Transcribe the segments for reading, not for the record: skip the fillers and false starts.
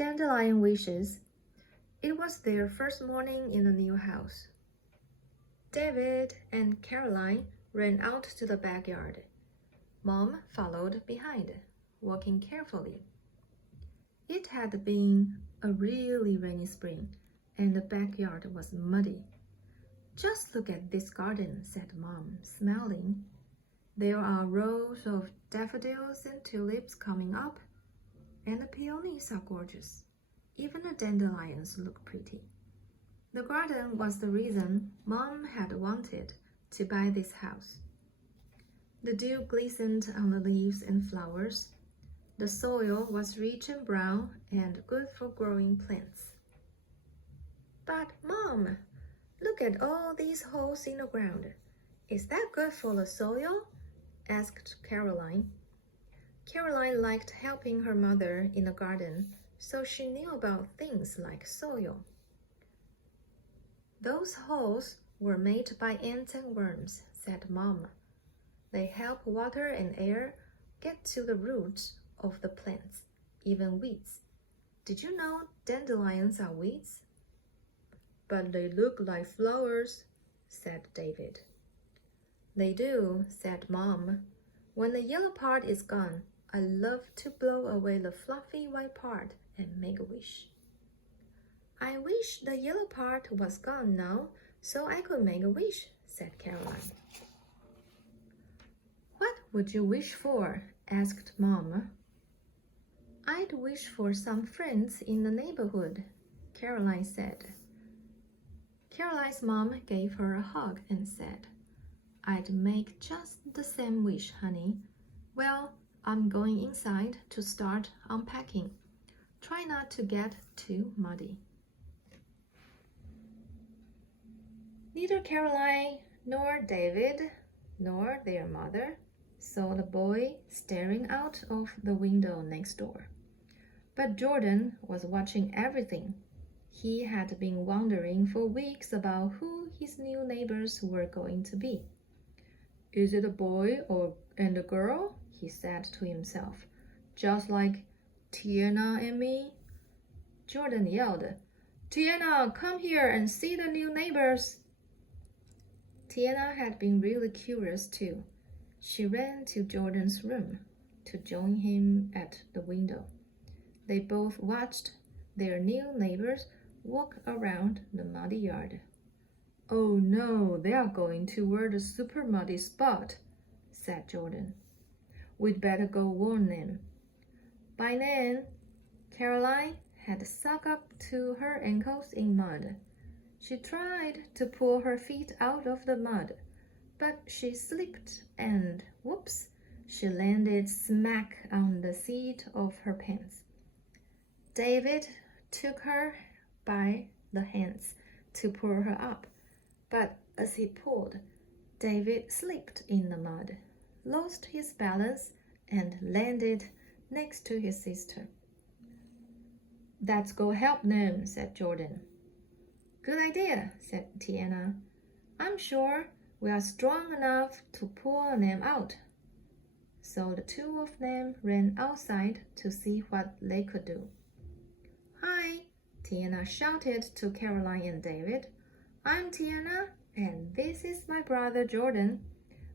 Dandelion wishes. It was their first morning in the new house. David and Caroline ran out to the backyard. Mom followed behind, walking carefully. It had been a really rainy spring, and the backyard was muddy. "Just look at this garden," said Mom, smiling. "There are rows of daffodils and tulips coming up, and the peonies are gorgeous. Even the dandelions look pretty." The garden was the reason Mom had wanted to buy this house. The dew glistened on the leaves and flowers. The soil was rich and brown and good for growing plants. "But, Mom, look at all these holes in the ground. Is that good for the soil?" asked Caroline. Caroline liked helping her mother in the garden, so she knew about things like soil. "Those holes were made by ants and worms," said Mom. "They help water and air get to the roots of the plants, even weeds. Did you know dandelions are weeds?" "But they look like flowers," said David. "They do," said Mom. "When the yellow part is gone, I love to blow away the fluffy white part and make a wish." "I wish the yellow part was gone now, so I could make a wish," said Caroline. "What would you wish for?" asked Mom. "I'd wish for some friends in the neighborhood," Caroline said. Caroline's mom gave her a hug and said, "I'd make just the same wish, honey. Well, I'm going inside to start unpacking. Try not to get too muddy." Neither Caroline nor David nor their mother saw the boy staring out of the window next door. But Jordan was watching everything. He had been wondering for weeks about who his new neighbors were going to be. "Is it a boy and a girl?" he said to himself. "Just like Tiana and me?" Jordan yelled, "Tiana, come here and see the new neighbors!" Tiana had been really curious too. She ran to Jordan's room to join him at the window. They both watched their new neighbors walk around the muddy yard. "Oh no, they are going toward the super muddy spot," said Jordan. "We'd better go warn them." By then, Caroline had sunk up to her ankles in mud. She tried to pull her feet out of the mud, but she slipped and, whoops, she landed smack on the seat of her pants. David took her by the hands to pull her up, but as he pulled, David slipped in the mud, lost his balance, and landed next to his sister. "Let's go help them," said Jordan. "Good idea," said Tiana. "I'm sure we are strong enough to pull them out." So the two of them ran outside to see what they could do. "Hi," Tiana shouted to Caroline and David. "I'm Tiana, and this is my brother Jordan.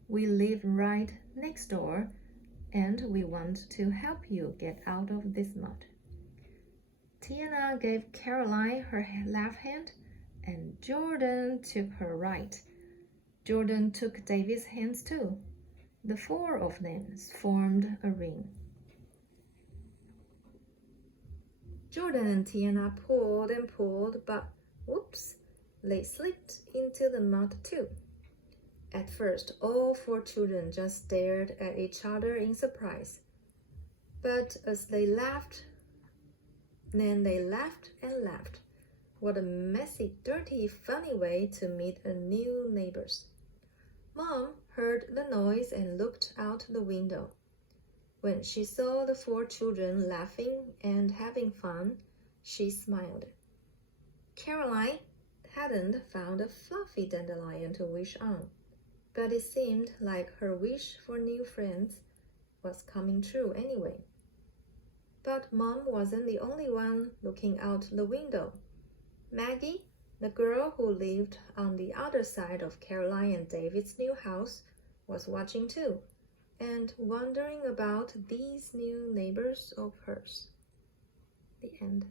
We live right next door, and we want to help you get out of this mud." Tiana gave Caroline her left hand, and Jordan took her right. Jordan took David's hands too. The four of them formed a ring. Jordan and Tiana pulled and pulled, but whoops, they slipped into the mud too. At first, all four children just stared at each other in surprise. But as they laughed, then they laughed and laughed. What a messy, dirty, funny way to meet a new neighbors. Mom heard the noise and looked out the window. When she saw the four children laughing and having fun, she smiled. Caroline hadn't found a fluffy dandelion to wish on, but it seemed like her wish for new friends was coming true anyway. But Mom wasn't the only one looking out the window. Maggie, the girl who lived on the other side of Caroline and David's new house, was watching too, and wondering about these new neighbors of hers. The end.